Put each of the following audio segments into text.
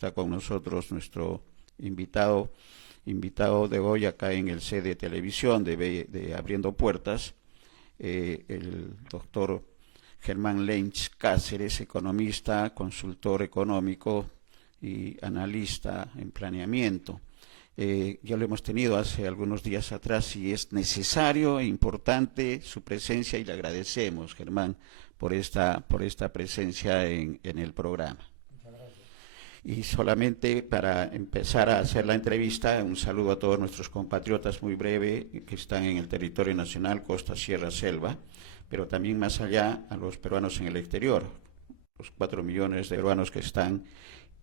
está con nosotros nuestro invitado de hoy acá en el sede de televisión de Abriendo Puertas, el doctor Germán Lench Cáceres, economista, consultor económico y analista en planeamiento. Ya lo hemos tenido hace algunos días atrás y es necesario e importante su presencia y le agradecemos, Germán, por esta presencia en el programa. Y solamente para empezar a hacer la entrevista, un saludo a todos nuestros compatriotas muy breve que están en el territorio nacional, costa, sierra, selva, pero también más allá a los peruanos en el exterior, los 4 millones de peruanos que están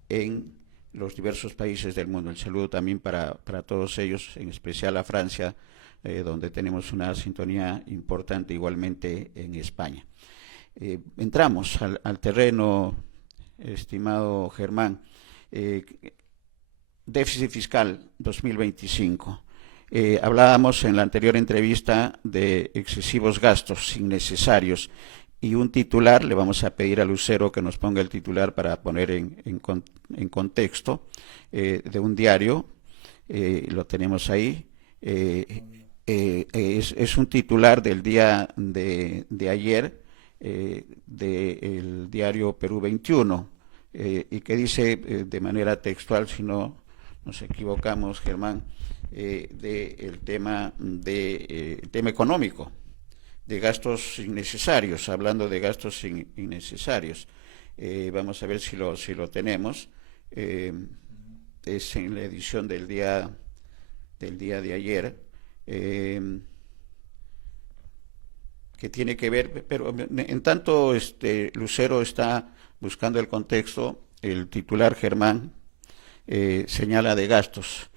en los diversos países del mundo. El saludo también para todos ellos, en especial a Francia, donde tenemos una sintonía importante igualmente en España. Entramos al terreno, estimado Germán. Déficit fiscal 2025. Hablábamos en la anterior entrevista de excesivos gastos innecesarios y un titular, le vamos a pedir a Lucero que nos ponga el titular para poner en contexto, de un diario, lo tenemos ahí, es un titular del día de ayer, del diario Perú 21, y que dice de manera textual, si no nos equivocamos, Germán, del tema económico, de gastos innecesarios, hablando de gastos innecesarios. Vamos a ver si lo tenemos. Es en la edición del día de ayer, que tiene que ver, pero en tanto Lucero está buscando el contexto, el titular, Germán, señala de gastos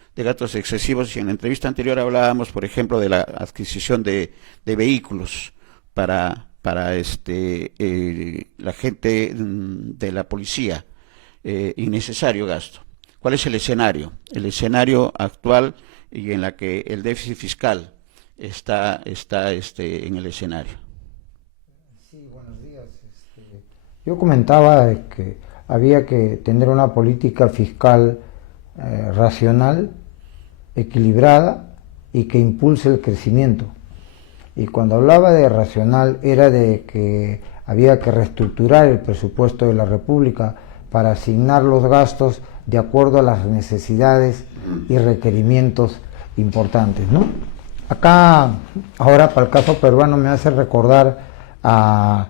excesivos, y en la entrevista anterior hablábamos, por ejemplo, de la adquisición de vehículos para la gente de la policía, innecesario gasto. ¿Cuál es el escenario? El escenario actual y en la que el déficit fiscal está en el escenario. Sí, buenos días. Yo comentaba que había que tener una política fiscal racional, equilibrada y que impulse el crecimiento. Y cuando hablaba de racional era de que había que reestructurar el presupuesto de la República para asignar los gastos de acuerdo a las necesidades y requerimientos importantes, ¿no? Acá, ahora para el caso peruano, me hace recordar a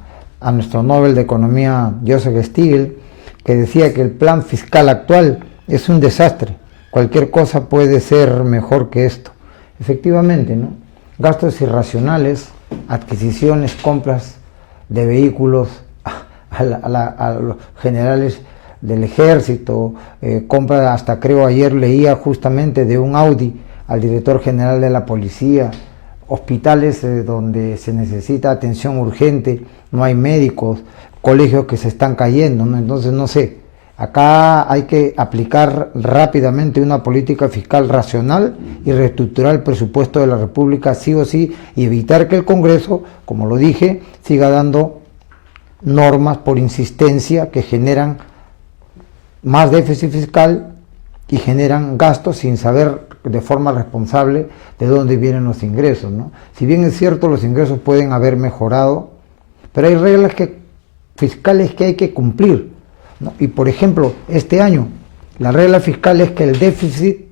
nuestro Nobel de Economía, Joseph Stiglitz, que decía que el plan fiscal actual es un desastre. Cualquier cosa puede ser mejor que esto. Efectivamente, ¿no? Gastos irracionales, adquisiciones, compras de vehículos a los generales del ejército, compra, hasta creo ayer leía justamente de un Audi al director general de la policía, hospitales donde se necesita atención urgente, no hay médicos, colegios que se están cayendo, ¿no? Entonces, no sé, acá hay que aplicar rápidamente una política fiscal racional y reestructurar el presupuesto de la República sí o sí, y evitar que el Congreso, como lo dije, siga dando normas por insistencia que generan más déficit fiscal y generan gastos sin saber de forma responsable de dónde vienen los ingresos, ¿no? Si bien es cierto, los ingresos pueden haber mejorado, pero hay reglas fiscales que hay que cumplir, ¿no? Y por ejemplo, este año la regla fiscal es que el déficit,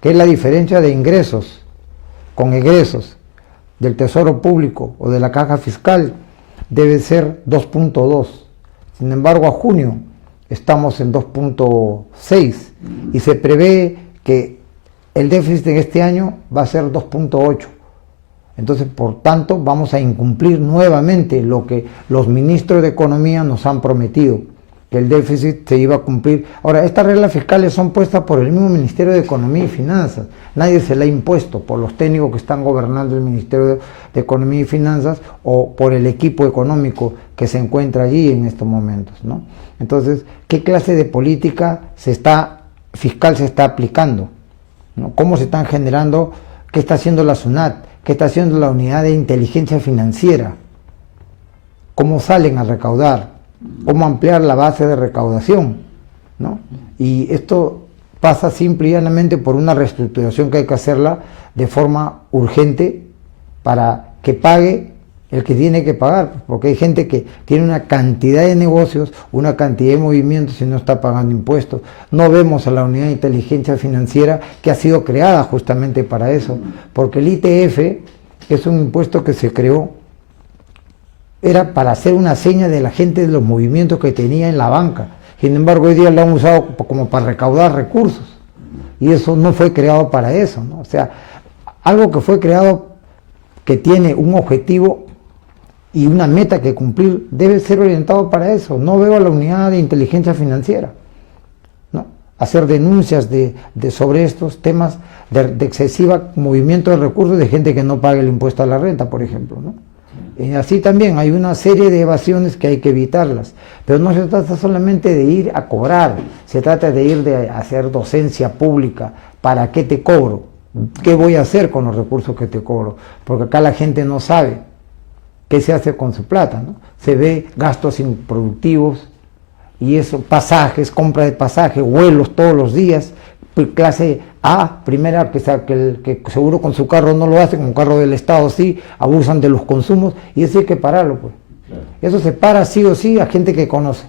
que es la diferencia de ingresos con egresos del Tesoro Público o de la caja fiscal, debe ser 2.2. Sin embargo, a junio estamos en 2.6 y se prevé que el déficit en este año va a ser 2.8. Entonces, por tanto, vamos a incumplir nuevamente lo que los ministros de Economía nos han prometido, que el déficit se iba a cumplir. Ahora, estas reglas fiscales son puestas por el mismo Ministerio de Economía y Finanzas. Nadie se la ha impuesto por los técnicos que están gobernando el Ministerio de Economía y Finanzas o por el equipo económico que se encuentra allí en estos momentos, ¿no? Entonces, ¿qué clase de política fiscal se está aplicando? ¿No? ¿Cómo se están generando? ¿Qué está haciendo la SUNAT? ¿Qué está haciendo la Unidad de Inteligencia Financiera? ¿Cómo salen a recaudar? ¿Cómo ampliar la base de recaudación? ¿No? Y esto pasa simple y llanamente por una reestructuración que hay que hacerla de forma urgente para que pague el que tiene que pagar, porque hay gente que tiene una cantidad de negocios, una cantidad de movimientos y no está pagando impuestos. No vemos a la unidad de inteligencia financiera que ha sido creada justamente para eso, porque el ITF es un impuesto que se creó, era para hacer una seña de la gente de los movimientos que tenía en la banca. Sin embargo, hoy día lo han usado como para recaudar recursos, y eso no fue creado para eso, ¿no? O sea, algo que fue creado que tiene un objetivo y una meta que cumplir debe ser orientado para eso. No veo a la unidad de inteligencia financiera, ¿no?, hacer denuncias sobre estos temas de excesiva movimiento de recursos de gente que no paga el impuesto a la renta, por ejemplo, ¿no? Y así también hay una serie de evasiones que hay que evitarlas, pero no se trata solamente de ir a cobrar, se trata de ir a hacer docencia pública. ¿Para qué te cobro? ¿Qué voy a hacer con los recursos que te cobro? Porque acá la gente no sabe qué se hace con su plata, ¿no? Se ve gastos improductivos, y eso, pasajes, compra de pasajes, vuelos todos los días, clase A, primera, que seguro con su carro no lo hace, con un carro del Estado sí, abusan de los consumos, y eso hay que pararlo, pues. Claro. Eso se para sí o sí a gente que conoce.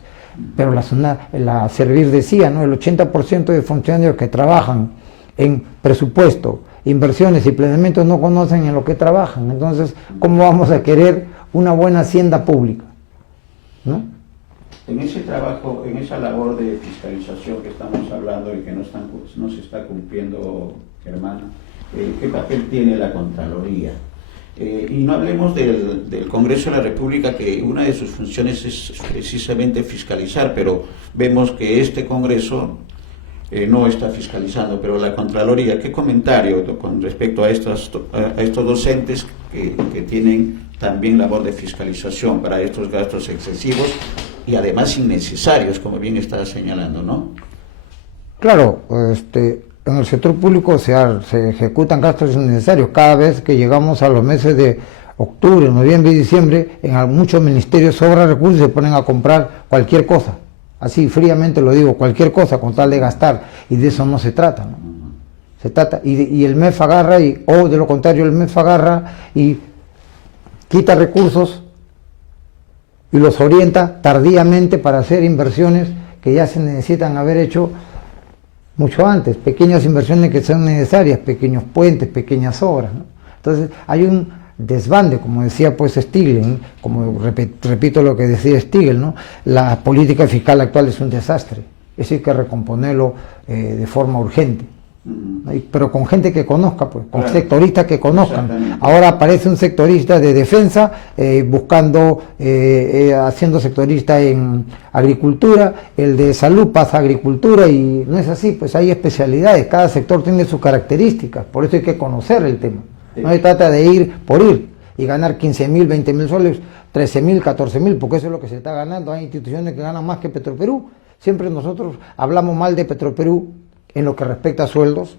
Pero la Servir decía, ¿no?, el 80% de funcionarios que trabajan en presupuesto, inversiones y planeamientos no conocen en lo que trabajan. Entonces, ¿cómo vamos a querer una buena hacienda pública, ¿no? En ese trabajo, en esa labor de fiscalización que estamos hablando y que no se está cumpliendo, Germán, ¿qué papel tiene la Contraloría? Y no hablemos del Congreso de la República, que una de sus funciones es precisamente fiscalizar, pero vemos que este Congreso no está fiscalizando, pero la Contraloría, ¿qué comentario con respecto a estos docentes que tienen también labor de fiscalización para estos gastos excesivos y además innecesarios, como bien estaba señalando, ¿no? Claro, en el sector público se ejecutan gastos innecesarios. Cada vez que llegamos a los meses de octubre, noviembre y diciembre, en muchos ministerios sobra recursos y se ponen a comprar cualquier cosa. Así fríamente lo digo, cualquier cosa con tal de gastar, y de eso no se trata, ¿no? Se trata, y el MEF agarra, o de lo contrario el MEF agarra y quita recursos y los orienta tardíamente para hacer inversiones que ya se necesitan haber hecho mucho antes, pequeñas inversiones que son necesarias, pequeños puentes, pequeñas obras, ¿no? Entonces hay un desbande, como decía pues Stiglitz, como repito lo que decía Stiglitz, ¿no? La política fiscal actual es un desastre, eso hay que recomponerlo de forma urgente, ¿no? Pero con gente que conozca, pues, con claro, sectoristas que conozcan. Ahora aparece un sectorista de defensa haciendo sectorista en agricultura, el de salud pasa a agricultura, y no es así, pues hay especialidades, cada sector tiene sus características, por eso hay que conocer el tema. No se trata de ir por ir y ganar 15.000, 20.000 soles, 13.000, 14.000, porque eso es lo que se está ganando. Hay instituciones que ganan más que Petroperú. Siempre nosotros hablamos mal de Petroperú en lo que respecta a sueldos,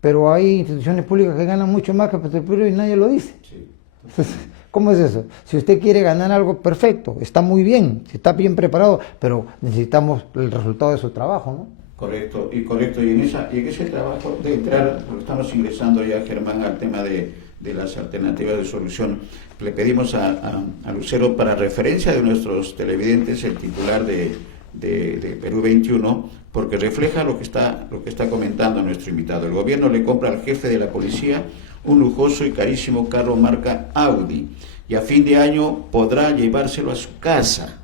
pero hay instituciones públicas que ganan mucho más que Petroperú y nadie lo dice. Sí. Entonces, ¿cómo es eso? Si usted quiere ganar algo, perfecto, está muy bien, está bien preparado, pero necesitamos el resultado de su trabajo, ¿no? Correcto. Y en ese trabajo de entrar, porque estamos ingresando ya, Germán, al tema de las alternativas de solución, le pedimos a Lucero, para referencia de nuestros televidentes, el titular de Perú 21, porque refleja lo que está comentando nuestro invitado. El gobierno le compra al jefe de la policía un lujoso y carísimo carro marca Audi, y a fin de año podrá llevárselo a su casa.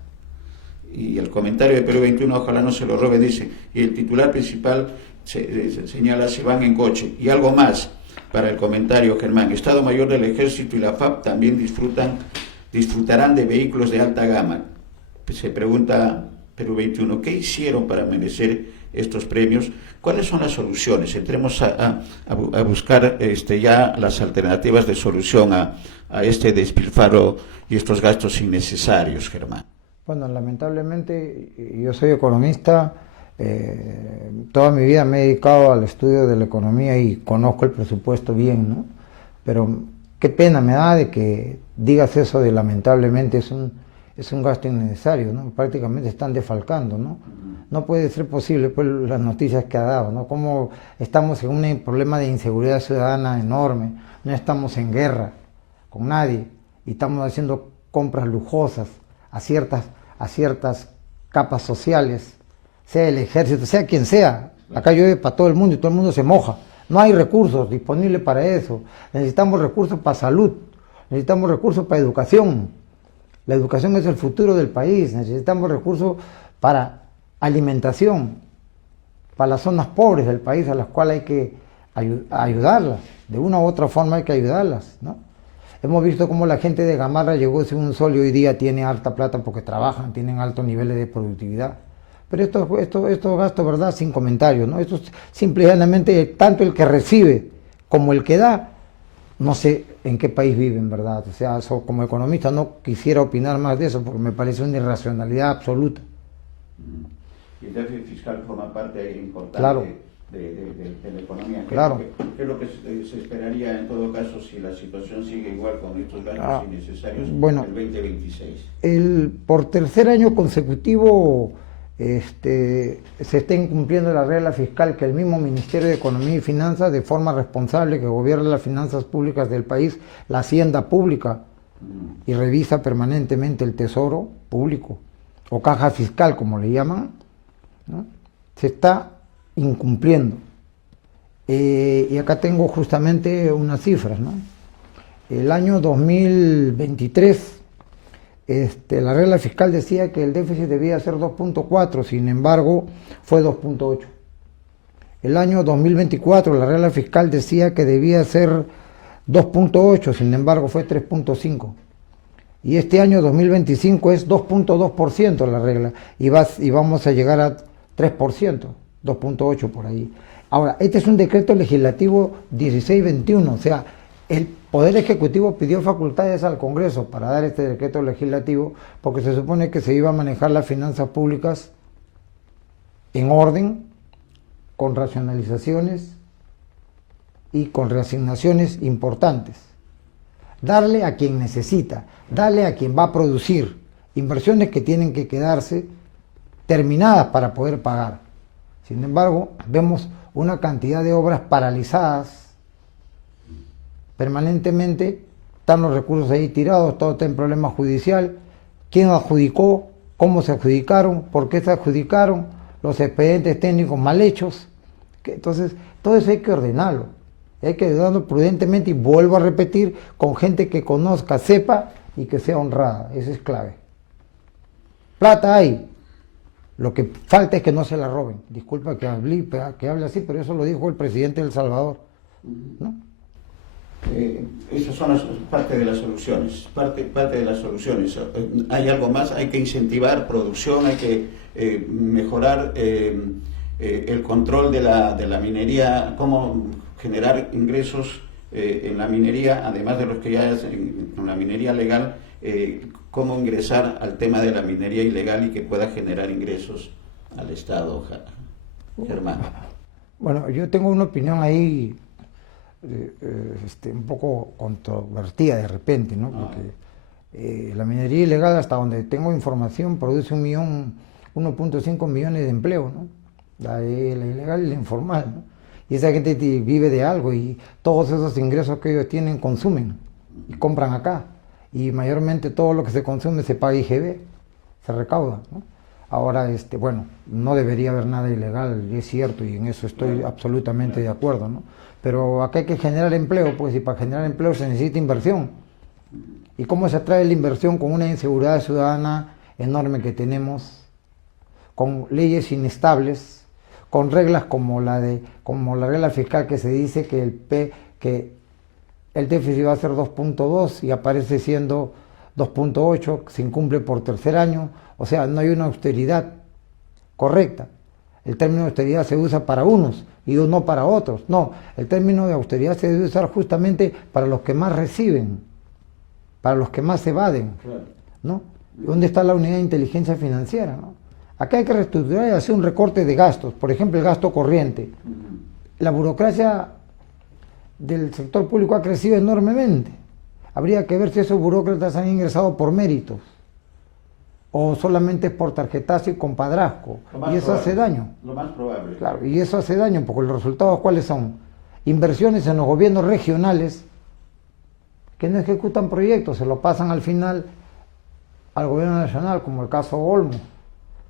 Y el comentario de Perú 21, ojalá no se lo roben, dice, y el titular principal señala, se van en coche. Y algo más para el comentario, Germán: Estado Mayor del Ejército y la FAP también disfrutarán de vehículos de alta gama. Se pregunta Perú 21, ¿qué hicieron para merecer estos premios? ¿Cuáles son las soluciones? Entremos a buscar ya las alternativas de solución a este despilfarro y estos gastos innecesarios, Germán. Bueno, lamentablemente yo soy economista, toda mi vida me he dedicado al estudio de la economía y conozco el presupuesto bien, ¿no? Pero qué pena me da de que digas eso de lamentablemente, es un gasto innecesario, ¿no? Prácticamente están defalcando, ¿no? No puede ser posible, pues, las noticias que ha dado, ¿no? Como estamos en un problema de inseguridad ciudadana enorme, no estamos en guerra con nadie y estamos haciendo compras lujosas a ciertas capas sociales, sea el ejército, sea quien sea. Acá llueve para todo el mundo y todo el mundo se moja. No hay recursos disponibles para eso. Necesitamos recursos para salud, necesitamos recursos para educación. La educación es el futuro del país. Necesitamos recursos para alimentación, para las zonas pobres del país a las cuales hay que ayudarlas. De una u otra forma hay que ayudarlas, ¿no? Hemos visto cómo la gente de Gamarra llegó sin un sol y hoy día tiene harta plata porque trabajan, tienen altos niveles de productividad. Pero estos gastos, ¿verdad?, sin comentarios, ¿no? Esto es simplemente tanto el que recibe como el que da. No sé en qué país viven, ¿verdad? O sea, como economista no quisiera opinar más de eso porque me parece una irracionalidad absoluta. Y el déficit fiscal forma parte importante, claro, de la economía. Claro. ¿Qué es lo que se esperaría en todo caso si la situación sigue igual con estos gastos innecesarios bueno, en el 2026? Por tercer año consecutivo se está incumpliendo la regla fiscal que el mismo Ministerio de Economía y Finanzas, de forma responsable, que gobierna las finanzas públicas del país, la hacienda pública, y revisa permanentemente el tesoro público, o caja fiscal como le llaman, ¿no? Se está incumpliendo. Y acá tengo justamente unas cifras, ¿no? El año 2023 la regla fiscal decía que el déficit debía ser 2.4, sin embargo fue 2.8. El año 2024 la regla fiscal decía que debía ser 2.8, sin embargo fue 3.5. Y este año 2025 es 2.2% la regla y vamos a llegar a 3%, 2.8 por ahí. Ahora, este es un decreto legislativo 1621, o sea, el Poder Ejecutivo pidió facultades al Congreso para dar este decreto legislativo porque se supone que se iba a manejar las finanzas públicas en orden, con racionalizaciones y con reasignaciones importantes. Darle a quien necesita, darle a quien va a producir, inversiones que tienen que quedarse terminadas para poder pagar. Sin embargo, vemos una cantidad de obras paralizadas permanentemente, están los recursos ahí tirados, todo está en problema judicial. ¿Quién adjudicó? ¿Cómo se adjudicaron? ¿Por qué se adjudicaron? Los expedientes técnicos mal hechos. Entonces, todo eso hay que ordenarlo. Hay que ordenarlo prudentemente y vuelvo a repetir, con gente que conozca, sepa y que sea honrada. Eso es clave. Plata hay. Lo que falta es que no se la roben. Disculpa que hable así, pero eso lo dijo el presidente de El Salvador, ¿no? Esas son parte de las soluciones, parte de las soluciones. Hay algo más, hay que incentivar producción, hay que mejorar el control de la minería, cómo generar ingresos en la minería, además de los que ya hacen en la minería legal, cómo ingresar al tema de la minería ilegal y que pueda generar ingresos al Estado, Germán. Bueno, yo tengo una opinión ahí un poco controvertida de repente, ¿no? Porque la minería ilegal, hasta donde tengo información, produce 1.5 millones de empleo, ¿no? La ilegal y la informal, ¿no? Y esa gente vive de algo y todos esos ingresos que ellos tienen consumen y compran acá. Y mayormente todo lo que se consume se paga IGB, se recauda, ¿no? Ahora, bueno, no debería haber nada ilegal, y es cierto, y en eso estoy absolutamente de acuerdo, ¿no? Pero acá hay que generar empleo, pues, y para generar empleo se necesita inversión. ¿Y cómo se atrae la inversión? Con una inseguridad ciudadana enorme que tenemos, con leyes inestables, con reglas como la regla fiscal que se dice que el déficit va a ser 2.2 y aparece siendo 2.8, se incumple por tercer año, o sea, no hay una austeridad correcta. El término de austeridad se usa para unos y no para otros. No, el término de austeridad se debe usar justamente para los que más reciben, para los que más evaden, ¿no? ¿Dónde está la unidad de inteligencia financiera, ¿no? Acá hay que reestructurar y hacer un recorte de gastos, por ejemplo, el gasto corriente. La burocracia del sector público ha crecido enormemente. Habría que ver si esos burócratas han ingresado por méritos o solamente es por tarjetazo y compadrazgo, y eso hace daño. Lo más probable. Claro, y eso hace daño, porque los resultados, ¿cuáles son? Inversiones en los gobiernos regionales que no ejecutan proyectos, se lo pasan al final al gobierno nacional, como el caso Olmo,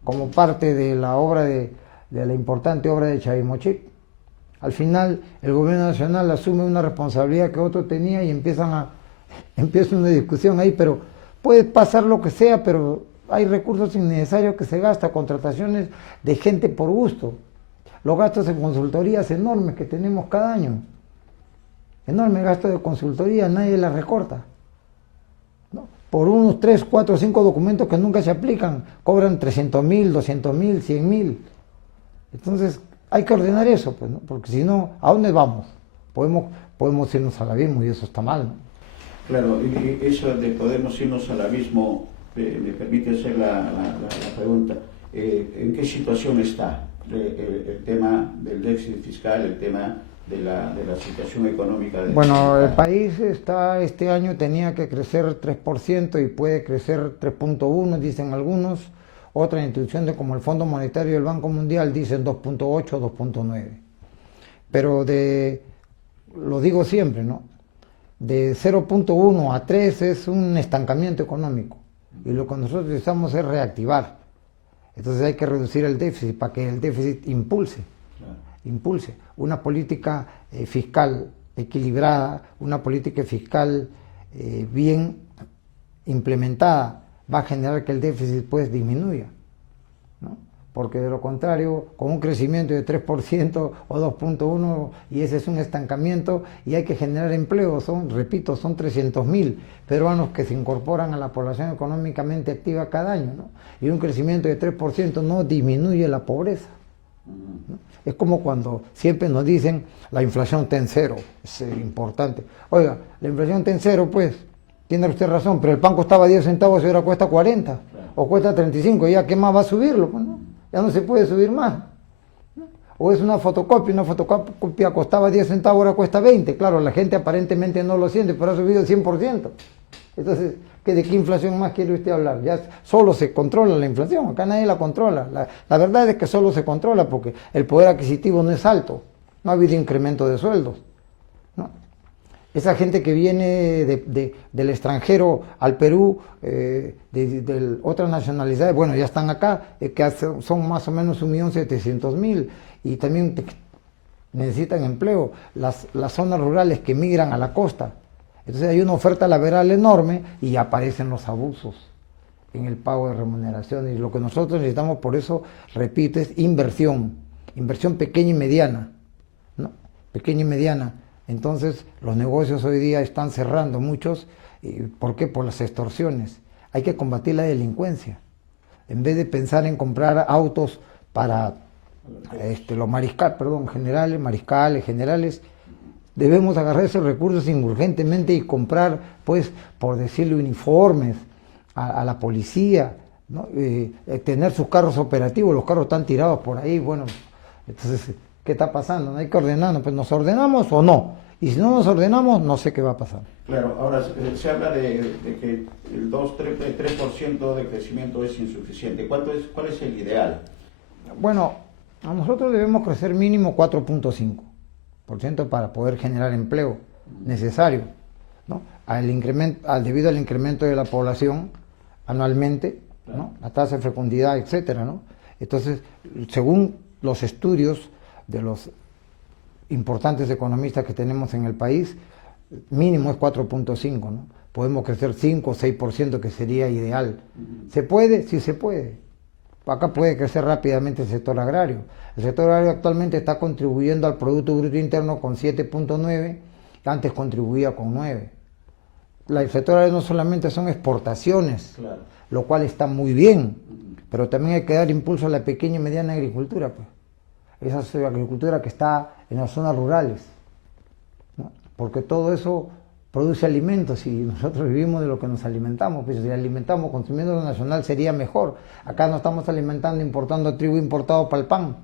como parte de la obra de la importante obra de Chavimochic. Al final el gobierno nacional asume una responsabilidad que otro tenía y empieza una discusión ahí, pero puede pasar lo que sea, pero hay recursos innecesarios que se gastan, contrataciones de gente por gusto, los gastos en consultorías enormes que tenemos cada año, enorme gasto de consultoría, nadie la recorta, ¿no? Por unos 3, 4, 5 documentos que nunca se aplican, cobran 300.000, 200.000, 100.000. Entonces hay que ordenar eso, pues, ¿no? Porque si no, ¿a dónde vamos? Podemos irnos al abismo y eso está mal, ¿no? Claro, y eso de podemos irnos al abismo, me permite hacer la pregunta, ¿en qué situación está el tema del déficit fiscal, el tema de la situación económica? Bueno, el país este año tenía que crecer 3% y puede crecer 3.1, dicen algunos. Otras instituciones como el Fondo Monetario y el Banco Mundial dicen 2.8, 2.9. Pero lo digo siempre, ¿no? De 0.1 a 3 es un estancamiento económico. Y lo que nosotros necesitamos es reactivar. Entonces hay que reducir el déficit para que el déficit impulse una política fiscal equilibrada, una política fiscal bien implementada, va a generar que el déficit pues disminuya, ¿no? Porque de lo contrario, con un crecimiento de 3% o 2.1, y ese es un estancamiento, y hay que generar empleo, repito, son 300.000 peruanos que se incorporan a la población económicamente activa cada año, ¿no? Y un crecimiento de 3% no disminuye la pobreza, ¿no? Es como cuando siempre nos dicen la inflación está en cero, es importante. Oiga, la inflación está en cero, pues, tiene usted razón, pero el pan costaba 10 centavos y ahora cuesta 40, o cuesta 35, ya ¿qué más va a subirlo? Pues, ¿no? Ya no se puede subir más, ¿no? O es una fotocopia costaba 10 centavos, ahora cuesta 20, claro, la gente aparentemente no lo siente, pero ha subido 100%. Entonces, ¿de qué inflación más quiere usted hablar? Ya solo se controla la inflación, acá nadie la controla. La verdad es que solo se controla porque el poder adquisitivo no es alto, no ha habido incremento de sueldos, ¿no? Esa gente que viene del extranjero al Perú, de otras nacionalidades, bueno, ya están acá, que son más o menos 1.700.000 y también necesitan empleo. Las zonas rurales que migran a la costa. Entonces hay una oferta laboral enorme y aparecen los abusos en el pago de remuneraciones. Y lo que nosotros necesitamos, por eso, repito, es inversión pequeña y mediana, ¿no? Pequeña y mediana. Entonces los negocios hoy día están cerrando muchos. ¿Por qué? Por las extorsiones. Hay que combatir la delincuencia. En vez de pensar en comprar autos para los mariscales, generales, debemos agarrar esos recursos urgentemente y comprar, pues, por decirlo, uniformes a la policía, ¿no? Tener sus carros operativos, los carros están tirados por ahí, bueno, entonces, ¿qué está pasando? ¿No hay que ordenarnos? Pues, ¿nos ordenamos o no? Y si no nos ordenamos, no sé qué va a pasar. Claro, ahora se habla de que el 3% de crecimiento es insuficiente. ¿Cuál es el ideal? Bueno, a nosotros debemos crecer mínimo 4.5% para poder generar empleo necesario, ¿no? Debido al incremento de la población anualmente, ¿no? La tasa de fecundidad, etcétera, ¿no? Entonces, según los estudios de los importantes economistas que tenemos en el país, mínimo es 4.5, ¿no? Podemos crecer 5 o 6%, que sería ideal. ¿Se puede? Sí se puede. Acá puede crecer rápidamente el sector agrario. El sector agrario actualmente está contribuyendo al Producto Bruto Interno con 7.9, antes contribuía con 9. El sector agrario no solamente son exportaciones, claro, lo cual está muy bien, pero también hay que dar impulso a la pequeña y mediana agricultura, pues. Esa es la agricultura que está en las zonas rurales, ¿no? Porque todo eso produce alimentos y nosotros vivimos de lo que nos alimentamos, pues si alimentamos consumiendo lo nacional sería mejor. Acá no estamos alimentando, importando trigo importado para el pan.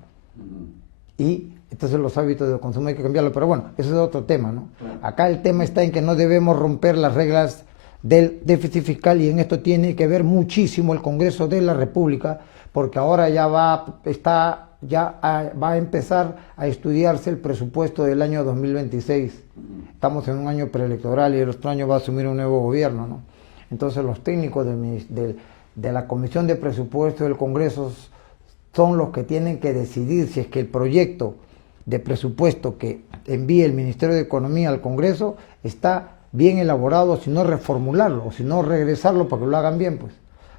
Y entonces los hábitos de consumo hay que cambiarlo, pero bueno, eso es otro tema, ¿no? Acá el tema está en que no debemos romper las reglas del déficit fiscal, y en esto tiene que ver muchísimo el Congreso de la República, porque ahora ya va a empezar a estudiarse el presupuesto del año 2026. Estamos en un año preelectoral y el otro año va a asumir un nuevo gobierno, ¿no? Entonces los técnicos de la Comisión de Presupuesto del Congreso son los que tienen que decidir si es que el proyecto de presupuesto que envíe el Ministerio de Economía al Congreso está bien elaborado, si no reformularlo, o si no regresarlo para que lo hagan bien, pues.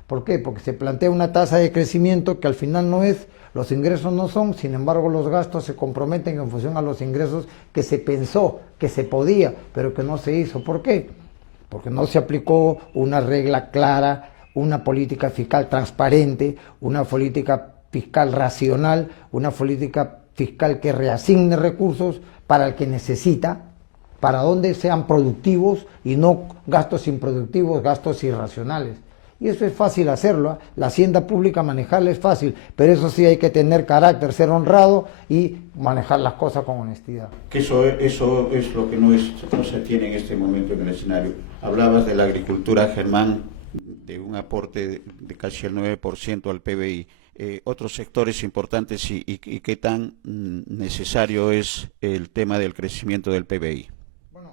¿Por qué? Porque se plantea una tasa de crecimiento que al final no es, los ingresos no son, sin embargo los gastos se comprometen en función a los ingresos que se pensó, que se podía, pero que no se hizo. ¿Por qué? Porque no se aplicó una regla clara, una política fiscal transparente, una política fiscal racional, una política fiscal que reasigne recursos para el que necesita, para donde sean productivos y no gastos improductivos, gastos irracionales. Y eso es fácil hacerlo, ¿eh? La hacienda pública manejarla es fácil, pero eso sí hay que tener carácter, ser honrado y manejar las cosas con honestidad. Que eso es lo que no se tiene en este momento en el escenario. Hablabas de la agricultura, Germán, de un aporte de casi el 9% al PBI. Otros sectores importantes y qué tan necesario es el tema del crecimiento del PBI. Bueno,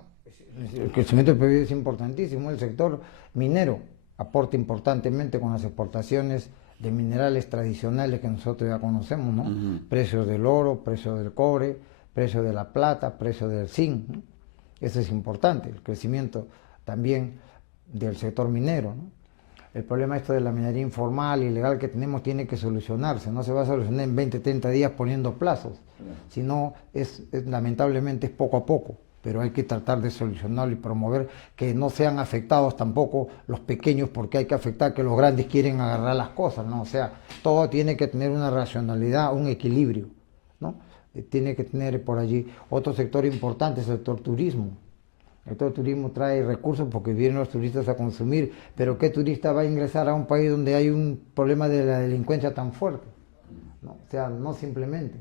el crecimiento del PBI es importantísimo. El sector minero aporta importantemente con las exportaciones de minerales tradicionales que nosotros ya conocemos, ¿no? Precios del oro, precios del cobre, precios de la plata, precios del zinc, ¿no? Eso es importante, el crecimiento también del sector minero, ¿no? El problema esto de la minería informal, ilegal que tenemos tiene que solucionarse, no se va a solucionar en 20, 30 días poniendo plazos, sino lamentablemente es poco a poco, pero hay que tratar de solucionarlo y promover que no sean afectados tampoco los pequeños, porque hay que afectar que los grandes quieren agarrar las cosas, ¿no? O sea, todo tiene que tener una racionalidad, un equilibrio, ¿no? Tiene que tener por allí otro sector importante, el sector turismo. El sector turismo trae recursos porque vienen los turistas a consumir, pero ¿qué turista va a ingresar a un país donde hay un problema de la delincuencia tan fuerte? ¿No? O sea, no simplemente.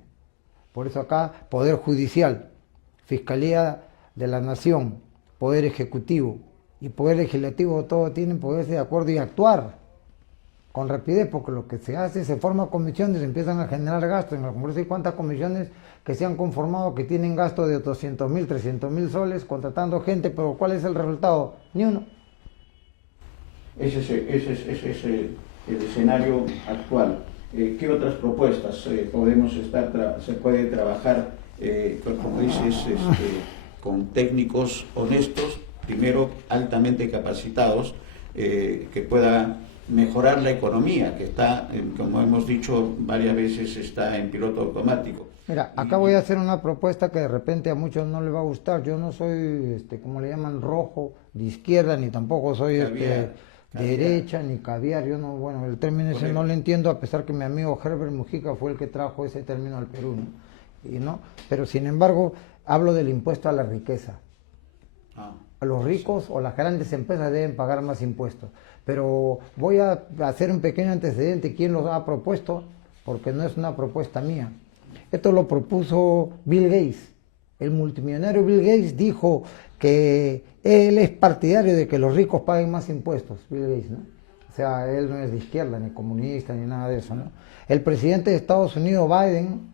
Por eso acá, Poder Judicial, Fiscalía de la Nación, Poder Ejecutivo y Poder Legislativo, todos tienen que ponerse de acuerdo y actuar con rapidez, porque lo que se hace, se forman comisiones, empiezan a generar gastos. En el Congreso hay cuántas comisiones que se han conformado que tienen gastos de 200.000, 300.000 soles contratando gente, pero ¿cuál es el resultado? Ni uno. Ese es el escenario actual. ¿Qué otras propuestas se puede trabajar, como dices, con técnicos honestos, primero altamente capacitados, que pueda mejorar la economía, que está, como hemos dicho varias veces, está en piloto automático? Mira, acá voy a hacer una propuesta que de repente a muchos no les va a gustar. Yo no soy, como le llaman, rojo, de izquierda, ni tampoco soy de derecha, ni caviar. Yo no, bueno, el término ese no lo entiendo, a pesar que mi amigo Herbert Mujica fue el que trajo ese término al Perú, ¿no? Y no, pero sin embargo, hablo del impuesto a la riqueza. A los ricos o las grandes empresas deben pagar más impuestos. Pero voy a hacer un pequeño antecedente. ¿Quién los ha propuesto? Porque no es una propuesta mía. Esto lo propuso Bill Gates. El multimillonario Bill Gates dijo que él es partidario de que los ricos paguen más impuestos. Bill Gates, ¿no? O sea, él no es de izquierda, ni comunista, ni nada de eso, ¿no? El presidente de Estados Unidos, Biden,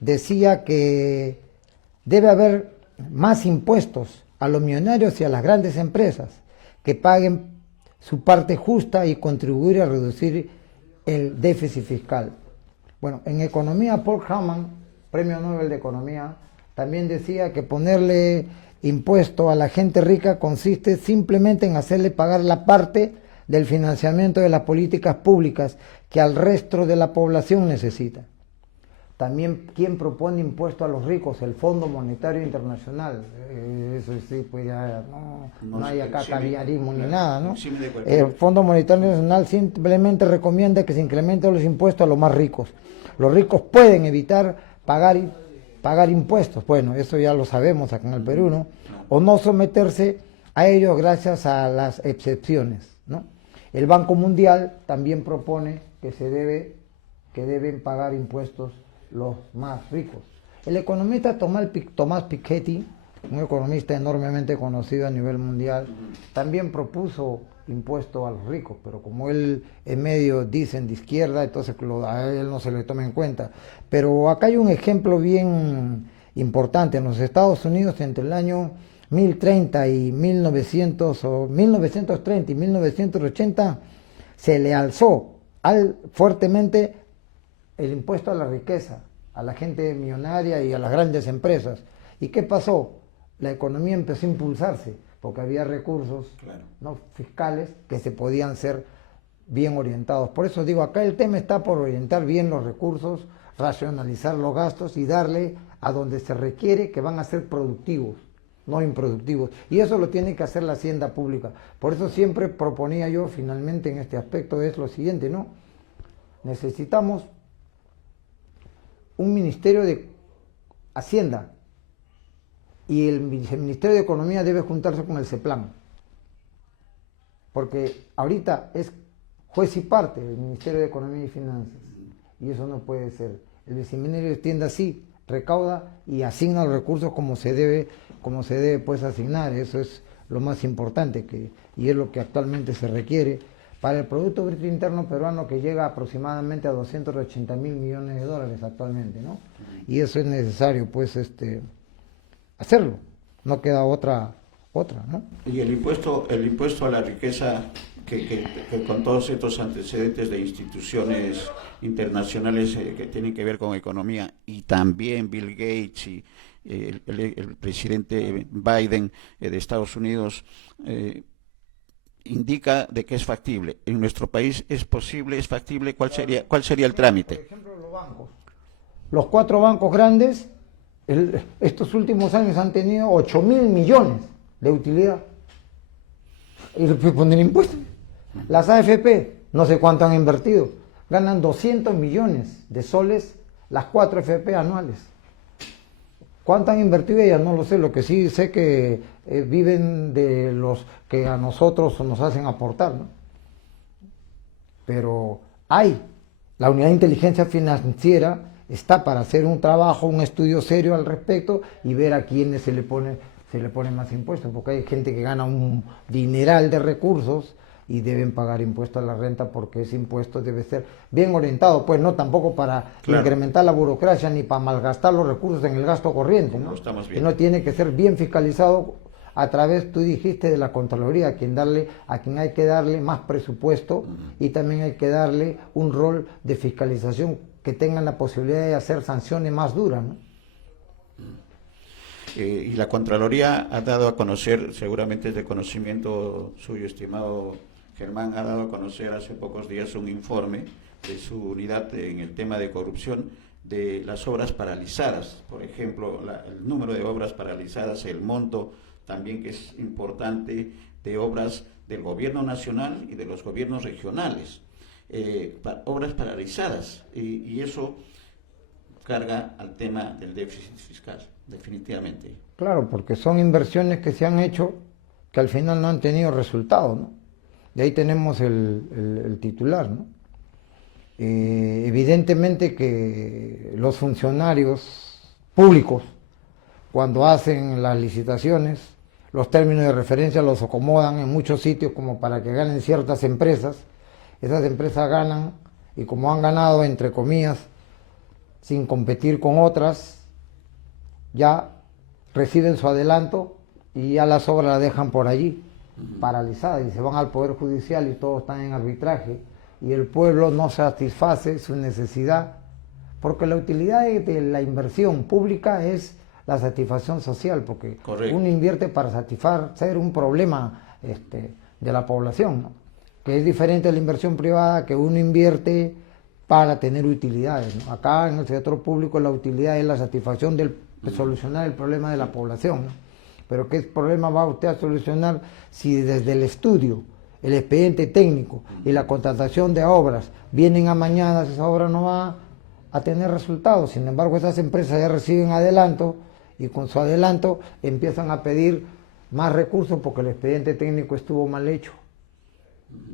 decía que debe haber más impuestos a los millonarios y a las grandes empresas, que paguen su parte justa y contribuir a reducir el déficit fiscal. Bueno, en economía, Paul Krugman, premio Nobel de Economía, también decía que ponerle impuesto a la gente rica consiste simplemente en hacerle pagar la parte del financiamiento de las políticas públicas que al resto de la población necesita. También, ¿quién propone impuesto a los ricos? El Fondo Monetario Internacional. Eso sí, pues ya no hay acá caviarismo ni nada, ¿no? El Fondo Monetario Internacional simplemente recomienda que se incrementen los impuestos a los más ricos. Los ricos pueden evitar pagar impuestos, bueno, eso ya lo sabemos acá en el Perú, ¿no? O no someterse a ellos gracias a las excepciones, ¿no? El Banco Mundial también propone que deben pagar impuestos los más ricos. El economista Tomás Piketty, un economista enormemente conocido a nivel mundial, también propuso impuesto a los ricos, pero como él es medio, dicen, de izquierda, entonces a él no se le toma en cuenta. Pero acá hay un ejemplo bien importante. En los Estados Unidos, entre el año 1030 y 1900, o 1930 y 1980, se le alzó fuertemente el impuesto a la riqueza, a la gente millonaria y a las grandes empresas. ¿Y qué pasó? La economía empezó a impulsarse, porque había recursos, claro, ¿no?, fiscales que se podían ser bien orientados. Por eso digo, acá el tema está por orientar bien los recursos, racionalizar los gastos y darle a donde se requiere, que van a ser productivos, no improductivos. Y eso lo tiene que hacer la hacienda pública. Por eso siempre proponía yo, finalmente, en este aspecto, es lo siguiente, ¿no? Necesitamos un Ministerio de Hacienda, y el Ministerio de Economía debe juntarse con el CEPLAN, porque ahorita es juez y parte el Ministerio de Economía y Finanzas, y eso no puede ser. El viceministerio de Hacienda sí recauda y asigna los recursos como se debe pues asignar. Eso es lo más importante, y es lo que actualmente se requiere para el Producto Bruto Interno peruano, que llega aproximadamente a 280.000 millones de dólares actualmente, ¿no? Y eso es necesario, pues, hacerlo, no queda otra, ¿no? Y el impuesto a la riqueza, que con todos estos antecedentes de instituciones internacionales que tienen que ver con economía, y también Bill Gates y el presidente Biden de Estados Unidos, indica de que es factible. En nuestro país es posible, es factible. ¿Cuál sería el trámite? Por ejemplo, los bancos. Los 4 bancos grandes, estos últimos años han tenido 8.000 millones de utilidad. Y le pueden poner impuestos. Las AFP, no sé cuánto han invertido, ganan 200 millones de soles las 4 AFP anuales. ¿Cuánto han invertido ellas? No lo sé. Lo que sí sé que viven de los que a nosotros nos hacen aportar, ¿no? Pero la unidad de inteligencia financiera está para hacer un trabajo, un estudio serio al respecto y ver a quiénes se le pone más impuestos, porque hay gente que gana un dineral de recursos y deben pagar impuesto a la renta, porque ese impuesto debe ser bien orientado, pues no tampoco para incrementar la burocracia ni para malgastar los recursos en el gasto corriente, ¿no? Sino tiene que ser bien fiscalizado a través, tú dijiste, de la Contraloría, a quien hay que darle más presupuesto, y también hay que darle un rol de fiscalización, que tengan la posibilidad de hacer sanciones más duras, ¿no? Y la Contraloría ha dado a conocer, seguramente es de conocimiento suyo, estimado Germán, ha dado a conocer hace pocos días un informe de su unidad en el tema de corrupción, de las obras paralizadas, por ejemplo, el número de obras paralizadas, el monto también, que es importante, de obras del gobierno nacional y de los gobiernos regionales, obras paralizadas, y eso carga al tema del déficit fiscal, definitivamente. Claro, porque son inversiones que se han hecho que al final no han tenido resultado, ¿no? De ahí tenemos el titular, ¿no? Evidentemente que los funcionarios públicos, cuando hacen las licitaciones, los términos de referencia los acomodan en muchos sitios como para que ganen ciertas empresas. Esas empresas ganan, y como han ganado, entre comillas, sin competir con otras, ya reciben su adelanto y ya las obras las dejan por allí, paralizadas, y se van al Poder Judicial y todos están en arbitraje, y el pueblo no satisface su necesidad, porque la utilidad de la inversión pública es la satisfacción social, porque uno invierte para satisfacer un problema de la población, ¿no? Que es diferente a la inversión privada, que uno invierte para tener utilidades, ¿no? Acá en el sector público la utilidad es la satisfacción de solucionar el problema de la población, ¿no? Pero ¿qué problema va usted a solucionar si desde el estudio, el expediente técnico y la contratación de obras vienen amañadas? Esa obra no va a tener resultados. Sin embargo, esas empresas ya reciben adelanto, y con su adelanto empiezan a pedir más recursos porque el expediente técnico estuvo mal hecho,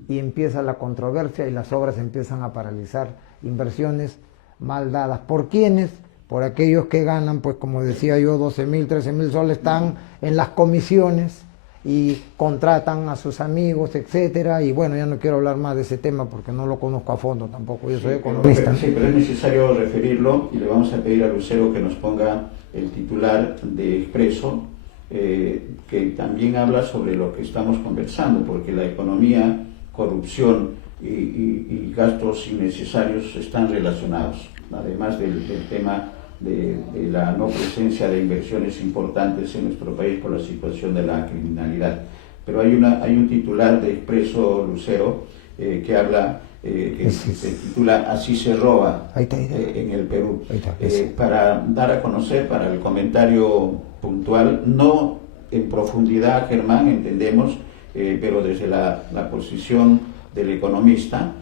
y empieza la controversia y las obras empiezan a paralizar, inversiones mal dadas. ¿Por quiénes? por aquellos que ganan, pues como decía yo, 12.000, 13.000 soles, están en las comisiones y contratan a sus amigos, etcétera, y bueno, ya no quiero hablar más de ese tema porque no lo conozco a fondo tampoco, yo soy economista. Sí, pero es necesario referirlo y le vamos a pedir a Lucero que nos ponga el titular de Expreso, que también habla sobre lo que estamos conversando, porque la economía, corrupción y gastos innecesarios están relacionados, además del tema de la no presencia de inversiones importantes en nuestro país por la situación de la criminalidad. Pero hay un titular de Expreso, Lucero, que habla, que se titula "Así se roba en el Perú", para dar a conocer, para el comentario puntual, no en profundidad, Germán, entendemos, pero desde la posición del economista,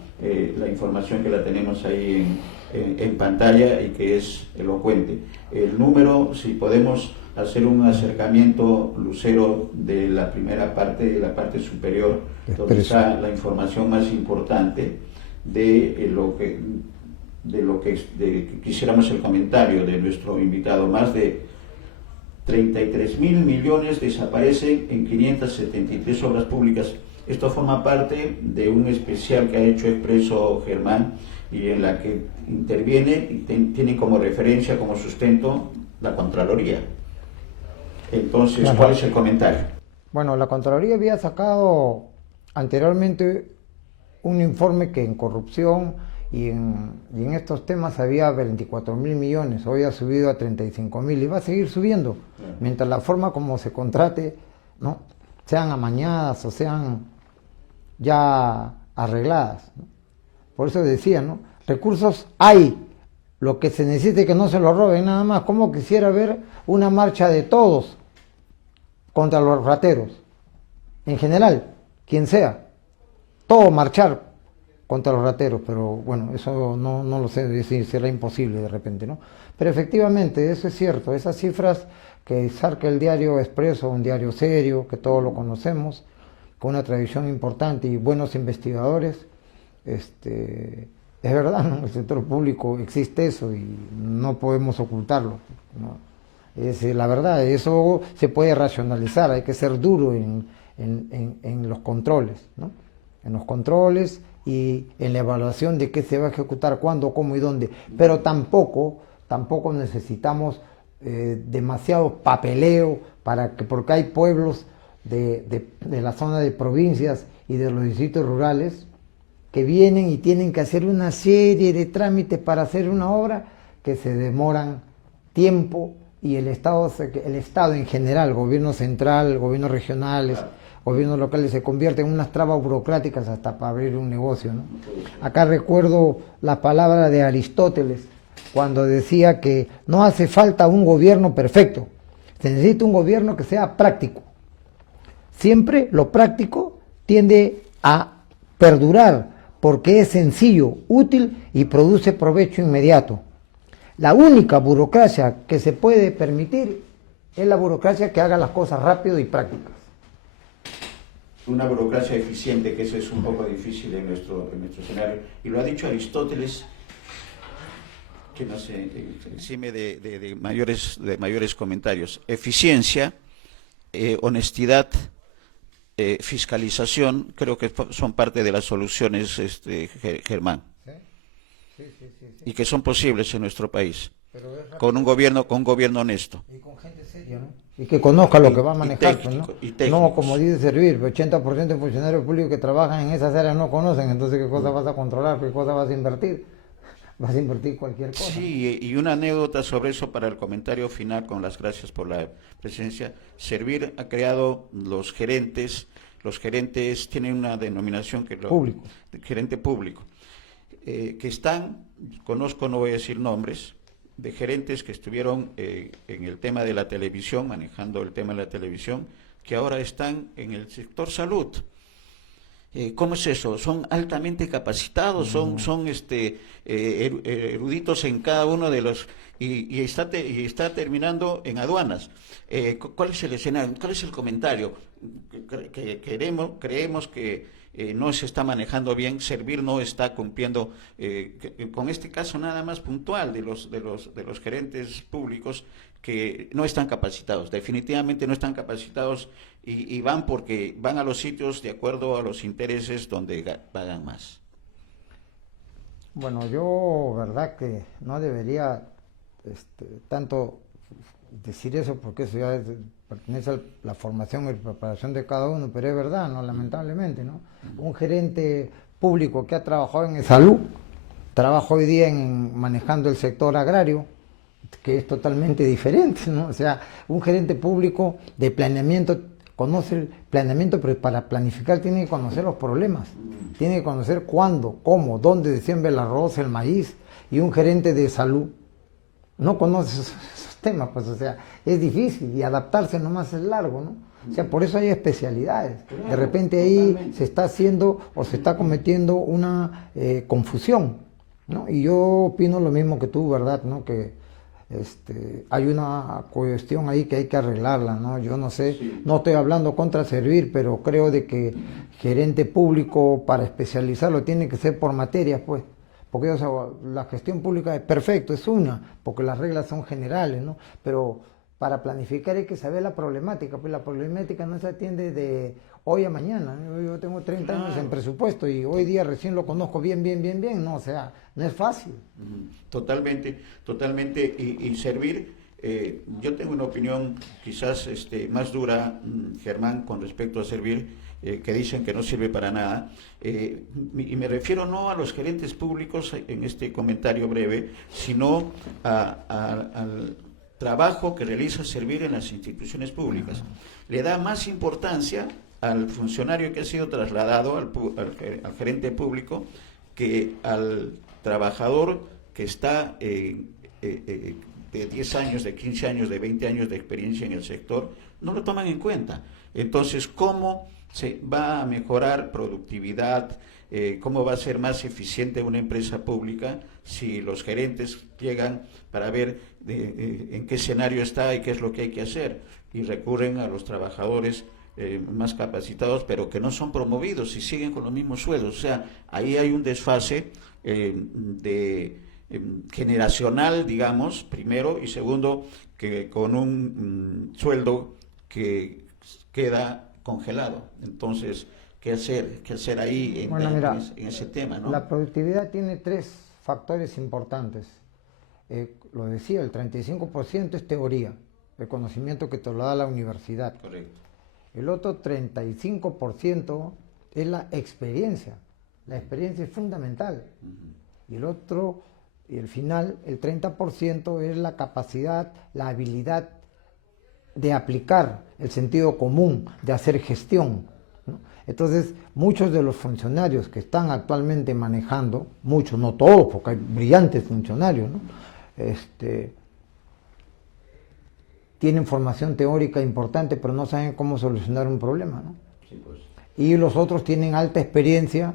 la información que la tenemos ahí en pantalla y que es elocuente. El número, si podemos hacer un acercamiento, Lucero, de la primera parte, de la parte superior, donde está la información más importante de lo que quisiéramos el comentario de nuestro invitado. Más de 33.000 millones desaparecen en 573 obras públicas. Esto forma parte de un especial que ha hecho Expreso, Germán, y en la que interviene y tiene como referencia, como sustento, la Contraloría. Entonces, ¿cuál es el comentario? Bueno, la Contraloría había sacado anteriormente un informe que en corrupción y en estos temas había 24.000 millones, hoy ha subido a 35.000 y va a seguir subiendo, mientras la forma como se contrate, ¿no?, sean amañadas o sean ya arregladas, ¿no? Por eso decía, ¿no?, recursos hay, lo que se necesita es que no se lo roben nada más. Como quisiera ver una marcha de todos contra los rateros, en general, quien sea, todo marchar contra los rateros, pero bueno, eso no lo sé decir, será imposible de repente, ¿no? Pero efectivamente, eso es cierto, esas cifras que saca el diario Expreso, un diario serio, que todos lo conocemos, con una tradición importante y buenos investigadores, es verdad, ¿no? En el sector público existe eso y no podemos ocultarlo, ¿no? Es la verdad, eso se puede racionalizar, hay que ser duro en los controles, ¿no?, en los controles y en la evaluación de qué se va a ejecutar, cuándo, cómo y dónde, pero tampoco necesitamos demasiado papeleo porque hay pueblos de la zona de provincias y de los distritos rurales que vienen y tienen que hacer una serie de trámites para hacer una obra que se demoran tiempo, y el Estado en general, gobierno central, gobiernos regionales, gobiernos locales, se convierte en unas trabas burocráticas hasta para abrir un negocio, ¿no? Acá recuerdo la palabra de Aristóteles cuando decía que no hace falta un gobierno perfecto, se necesita un gobierno que sea práctico. Siempre lo práctico tiende a perdurar porque es sencillo, útil y produce provecho inmediato. La única burocracia que se puede permitir es la burocracia que haga las cosas rápido y prácticas. Una burocracia eficiente, que eso es un poco difícil en nuestro escenario. Y lo ha dicho Aristóteles, que no se exime de mayores comentarios. Eficiencia, honestidad, fiscalización, creo que son parte de las soluciones, Germán. Sí. Y que son posibles en nuestro país, con un gobierno honesto. Y con gente seria, ¿no? Y que conozca lo que va a manejar, no como dice Servir, 80% de funcionarios públicos que trabajan en esas áreas no conocen, entonces ¿qué cosa vas a controlar? ¿Qué cosa vas a invertir? Vas a invertir cualquier cosa. Sí, y una anécdota sobre eso para el comentario final, con las gracias por la presencia. Servir ha creado los gerentes tienen una denominación público. Gerente público, que están, conozco, no voy a decir nombres, de gerentes que estuvieron en el tema de la televisión, manejando el tema de la televisión, que ahora están en el sector salud. ¿Cómo es eso? ¿Son altamente capacitados? ¿Son eruditos en cada uno de los... y está terminando en aduanas? ¿Cuál es el escenario? ¿Cuál es el comentario? Creemos que no se está manejando bien, Servir no está cumpliendo, con este caso nada más puntual de los gerentes públicos que no están capacitados, definitivamente no están capacitados y van porque van a los sitios de acuerdo a los intereses donde pagan más. Bueno, yo, verdad que no debería tanto decir eso, porque eso ya pertenece a la formación y preparación de cada uno, pero es verdad, ¿no? Lamentablemente, ¿no? Un gerente público que ha trabajado en salud, trabaja hoy día manejando el sector agrario, que es totalmente diferente, ¿no? O sea, un gerente público de planeamiento conoce el planeamiento, pero para planificar tiene que conocer los problemas, tiene que conocer cuándo, cómo, dónde se siembra el arroz, el maíz, y un gerente de salud no conoce esos temas, pues, o sea, es difícil y adaptarse nomás es largo, ¿no? O sea, por eso hay especialidades. De repente ahí se está haciendo o se está cometiendo una confusión, ¿no? Y yo opino lo mismo que tú, ¿verdad? ¿No? Que hay una cuestión ahí que hay que arreglarla, ¿no? Yo no sé, no estoy hablando contra Servir, pero creo de que gerente público para especializarlo tiene que ser por materias, pues. Porque, o sea, la gestión pública es perfecto, es una, porque las reglas son generales, ¿no? Pero para planificar hay que saber la problemática, pues la problemática no se atiende de hoy a mañana. Yo tengo 30 años en presupuesto y hoy día recién lo conozco bien, ¿no? O sea, no es fácil. Totalmente, totalmente. Y Servir, yo tengo una opinión quizás más dura, Germán, con respecto a Servir, que dicen que no sirve para nada, y me refiero no a los gerentes públicos en este comentario breve, sino al trabajo que realiza Servir en las instituciones públicas. Le da más importancia al funcionario que ha sido trasladado al gerente público que al trabajador que está de 10 años, de 15 años, de 20 años de experiencia en el sector. No lo toman en cuenta. Entonces, ¿cómo se va a mejorar productividad? ¿Cómo va a ser más eficiente una empresa pública si los gerentes llegan para ver en qué escenario está y qué es lo que hay que hacer? Y recurren a los trabajadores más capacitados, pero que no son promovidos y siguen con los mismos sueldos. O sea, ahí hay un desfase generacional, digamos, primero, y segundo, que con un sueldo que queda congelado. Entonces, ¿qué hacer ahí en ese tema, ¿no? La productividad tiene 3 factores importantes. Lo decía, el 35% es teoría, el conocimiento que te lo da la universidad. Correcto. El otro 35% es la experiencia. La experiencia es fundamental. Y el final, el 30% es la capacidad, la habilidad de aplicar el sentido común, de hacer gestión, ¿no? Entonces, muchos de los funcionarios que están actualmente manejando, muchos, no todos, porque hay brillantes funcionarios, ¿no? Tienen formación teórica importante, pero no saben cómo solucionar un problema, ¿no? Sí, pues. Y los otros tienen alta experiencia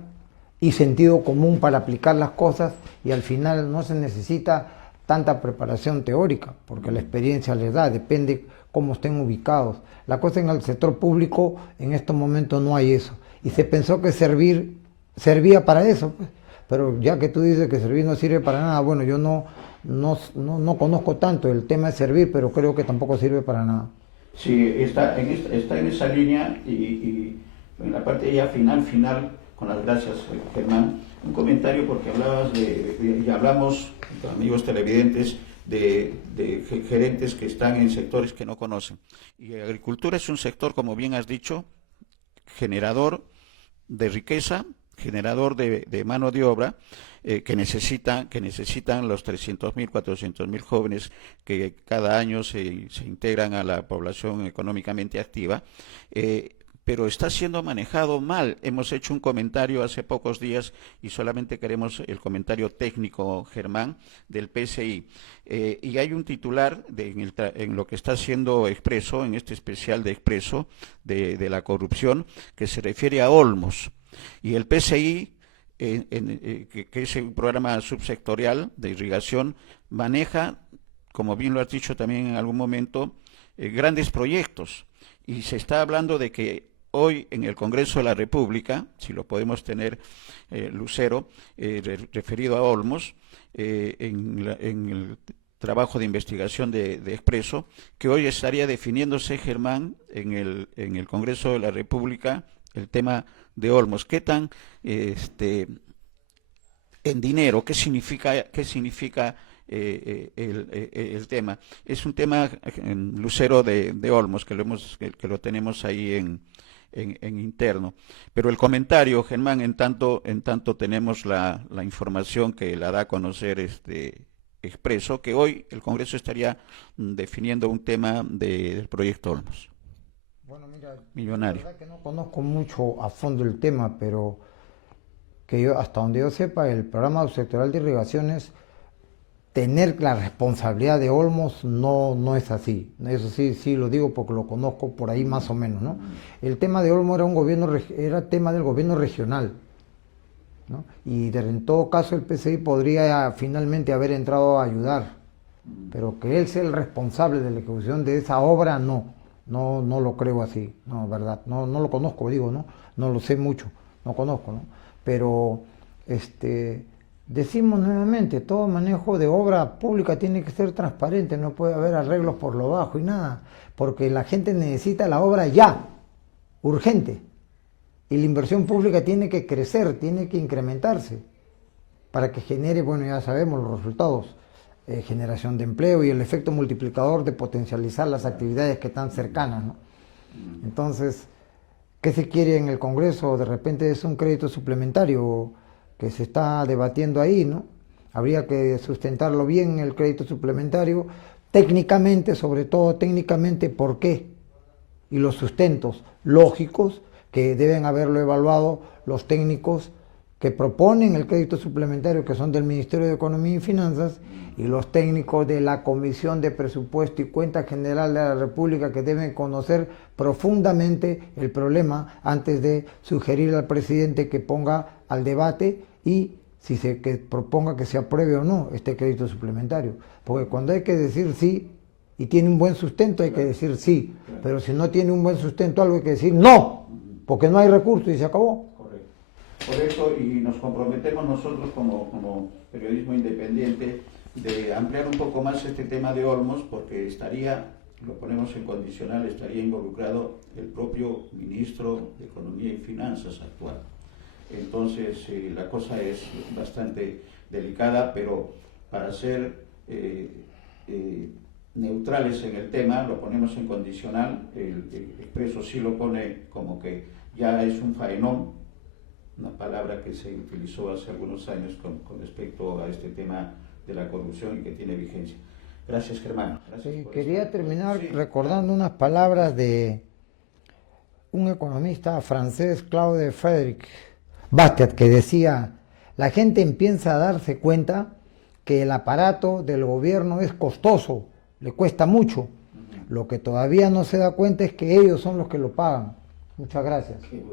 y sentido común para aplicar las cosas, y al final no se necesita tanta preparación teórica, porque la experiencia les da, depende cómo estén ubicados. La cosa en el sector público, en estos momentos no hay eso. Y se pensó que Servir servía para eso, pues. Pero ya que tú dices que Servir no sirve para nada, bueno, yo no conozco tanto el tema de Servir, pero creo que tampoco sirve para nada. Sí, está en esa línea y en la parte ya final, con las gracias, Germán, un comentario porque hablabas y hablamos, amigos televidentes, de gerentes que están en sectores que no conocen. Y agricultura es un sector, como bien has dicho, generador de riqueza, generador de mano de obra, que necesitan los 300.000, 400.000 jóvenes que cada año se integran a la población económicamente activa, pero está siendo manejado mal. Hemos hecho un comentario hace pocos días y solamente queremos el comentario técnico, Germán, del PSI. Y hay un titular en lo que está siendo Expreso, en este especial de Expreso, de la corrupción, que se refiere a Olmos. Y el PSI, que es un programa subsectorial de irrigación, maneja, como bien lo has dicho también en algún momento, grandes proyectos. Y se está hablando de que hoy en el Congreso de la República, si lo podemos tener, Lucero, referido a Olmos, en el trabajo de investigación de Expreso, que hoy estaría definiéndose, Germán, en el Congreso de la República, el tema de Olmos. ¿Qué tan en dinero, qué significa el tema? Es un tema, Lucero, de Olmos, que lo tenemos ahí en interno. Pero el comentario, Germán, en tanto tenemos la información que la da a conocer Expreso, que hoy el Congreso estaría definiendo un tema del proyecto Olmos. Bueno, mira, millonario. La verdad que no conozco mucho a fondo el tema, pero que yo, hasta donde yo sepa, el programa sectorial de irrigaciones, tener la responsabilidad de Olmos no es así. Eso sí lo digo porque lo conozco por ahí más o menos, ¿no? El tema de Olmos era tema del gobierno regional, ¿no? Y en todo caso el PCI podría finalmente haber entrado a ayudar, pero que él sea el responsable de la ejecución de esa obra, no lo creo así, no, verdad, no lo conozco, digo, no lo sé mucho, no conozco, ¿no? Pero decimos nuevamente, todo manejo de obra pública tiene que ser transparente, no puede haber arreglos por lo bajo y nada, porque la gente necesita la obra ya, urgente. Y la inversión pública tiene que crecer, tiene que incrementarse para que genere, bueno, ya sabemos los resultados, generación de empleo y el efecto multiplicador de potencializar las actividades que están cercanas, ¿no? Entonces, ¿qué se quiere en el Congreso? De repente es un crédito suplementario que se está debatiendo ahí, ¿no? Habría que sustentarlo bien el crédito suplementario, técnicamente, sobre todo técnicamente, ¿por qué? Y los sustentos lógicos que deben haberlo evaluado los técnicos que proponen el crédito suplementario, que son del Ministerio de Economía y Finanzas, y los técnicos de la Comisión de Presupuesto y Cuenta General de la República, que deben conocer profundamente el problema antes de sugerir al presidente que ponga al debate y que proponga que se apruebe o no este crédito suplementario. Porque cuando hay que decir sí y tiene un buen sustento, hay que decir sí, pero si no tiene un buen sustento, algo hay que decir no, porque no hay recursos y se acabó. Correcto. Por eso, y nos comprometemos nosotros como periodismo independiente de ampliar un poco más este tema de Olmos, porque lo ponemos en condicional, estaría involucrado el propio ministro de Economía y Finanzas actual. Entonces, la cosa es bastante delicada, pero para ser neutrales en el tema, lo ponemos en condicional. El Expreso sí lo pone como que ya es un faenón, una palabra que se utilizó hace algunos años con respecto a este tema de la corrupción y que tiene vigencia. Gracias, Germán. Gracias sí, quería terminar recordando unas palabras de un economista francés, Claude Frédéric Bastiat, que decía: la gente empieza a darse cuenta que el aparato del gobierno es costoso, le cuesta mucho. Lo que todavía no se da cuenta es que ellos son los que lo pagan. Muchas gracias.